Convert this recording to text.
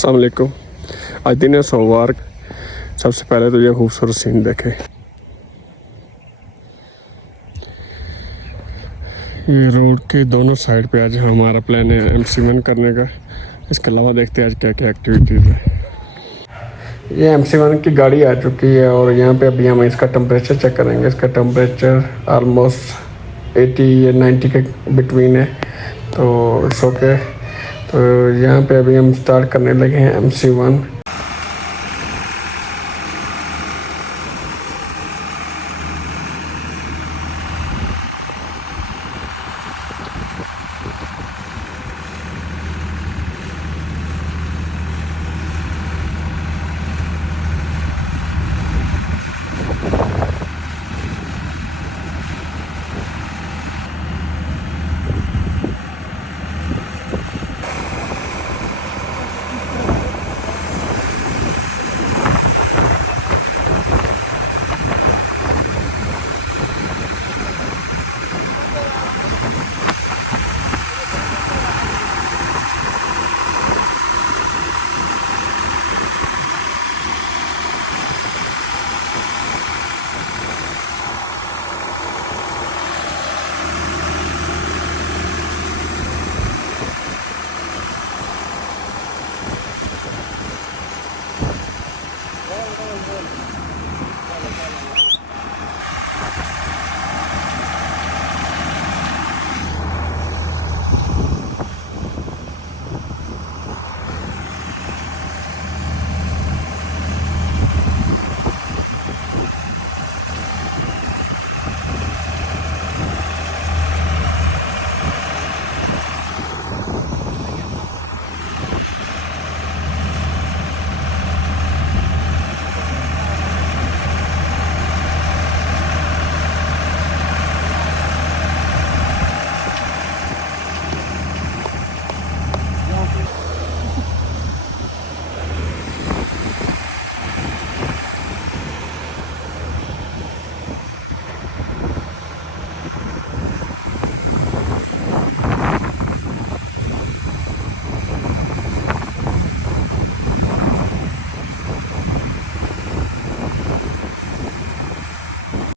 अस्सलाम वालेकुम। आज दिन है सोमवार। सबसे पहले तो ये खूबसूरत सीन देखें। ये रोड के दोनों साइड पे आज हमारा प्लान है MC1 करने का। इसके अलावा देखते हैं आज क्या क्या एक्टिविटीज़ है। ये MC1 की गाड़ी आ चुकी है और यहाँ पे अभी हम इसका टेम्परेचर चेक करेंगे। इसका टेम्परेचर ऑलमोस्ट 80 या 90 के बिटवीन है, तो इट्स ओके। तो यहाँ पे अभी हम स्टार्ट करने लगे हैं MC1।